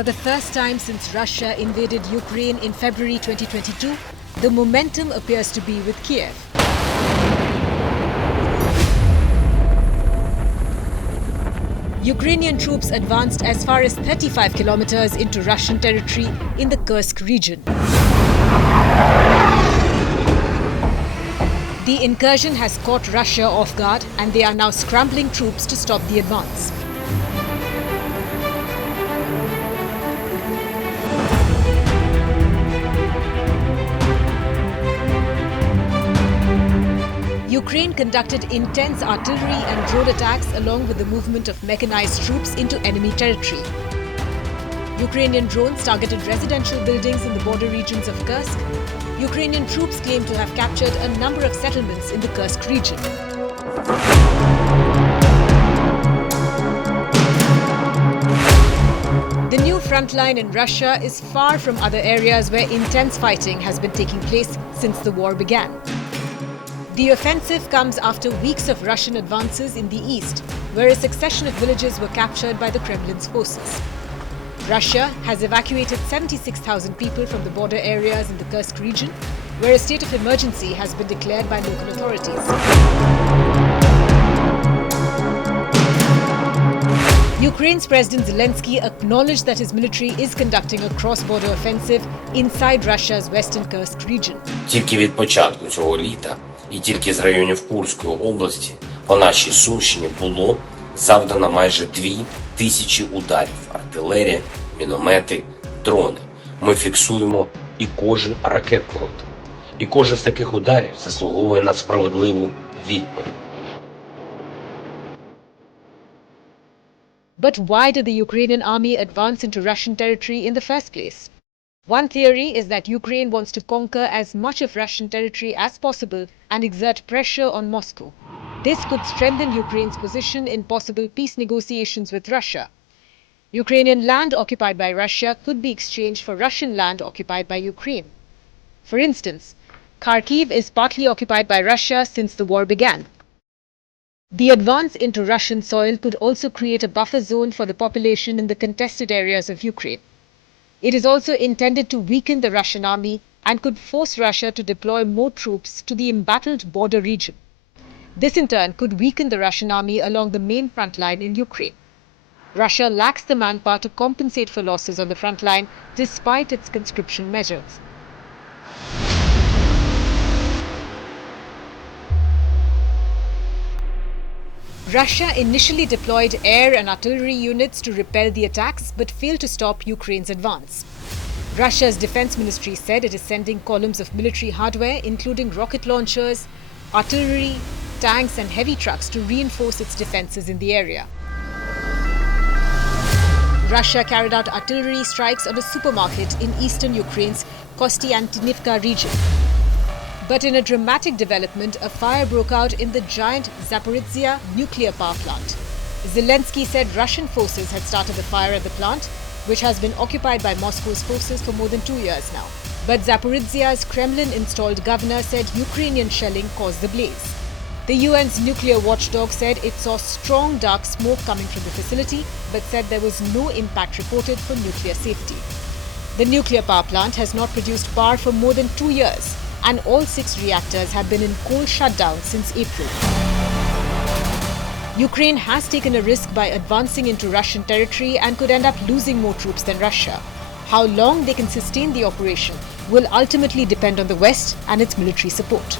For the first time since Russia invaded Ukraine in February 2022, the momentum appears to be with Kyiv. Ukrainian troops advanced as far as 35 kilometers into Russian territory in the Kursk region. The incursion has caught Russia off guard, and they are now scrambling troops to stop the advance. Ukraine conducted intense artillery and drone attacks along with the movement of mechanized troops into enemy territory. Ukrainian drones targeted residential buildings in the border regions of Kursk. Ukrainian troops claim to have captured a number of settlements in the Kursk region. The new front line in Russia is far from other areas where intense fighting has been taking place since the war began. The offensive comes after weeks of Russian advances in the east, where a succession of villages were captured by the Kremlin's forces. Russia has evacuated 76,000 people from the border areas in the Kursk region, where a state of emergency has been declared by local authorities. Ukraine's President Zelenskyy acknowledged that his military is conducting a cross-border offensive inside Russia's western Kursk region. Тільки від початку цього літа і тільки з районів Курської області по нашій Сумщині було завдано майже 2000 ударів. Артилерія, міномети, дрони. Ми фіксуємо і кожен ракетний удар. І кожен з таких ударів заслуговує на справедливу відповідь. But why did the Ukrainian army advance into Russian territory in the first place? One theory is that Ukraine wants to conquer as much of Russian territory as possible and exert pressure on Moscow. This could strengthen Ukraine's position in possible peace negotiations with Russia. Ukrainian land occupied by Russia could be exchanged for Russian land occupied by Ukraine. For instance, Kharkiv is partly occupied by Russia since the war began. The advance into Russian soil could also create a buffer zone for the population in the contested areas of Ukraine. It is also intended to weaken the Russian army and could force Russia to deploy more troops to the embattled border region. This in turn could weaken the Russian army along the main front line in Ukraine. Russia lacks the manpower to compensate for losses on the front line despite its conscription measures. Russia initially deployed air and artillery units to repel the attacks but failed to stop Ukraine's advance. Russia's defense ministry said it is sending columns of military hardware, including rocket launchers, artillery, tanks and heavy trucks to reinforce its defenses in the area. Russia carried out artillery strikes on a supermarket in eastern Ukraine's Kostiantynivka region. But in a dramatic development, a fire broke out in the giant Zaporizhzhia nuclear power plant. Zelenskyy said Russian forces had started the fire at the plant, which has been occupied by Moscow's forces for more than 2 years now. But Zaporizhzhia's Kremlin-installed governor said Ukrainian shelling caused the blaze. The UN's nuclear watchdog said it saw strong dark smoke coming from the facility, but said there was no impact reported for nuclear safety. The nuclear power plant has not produced power for more than 2 years, and all 6 reactors have been in cold shutdown since April. Ukraine has taken a risk by advancing into Russian territory and could end up losing more troops than Russia. How long they can sustain the operation will ultimately depend on the West and its military support.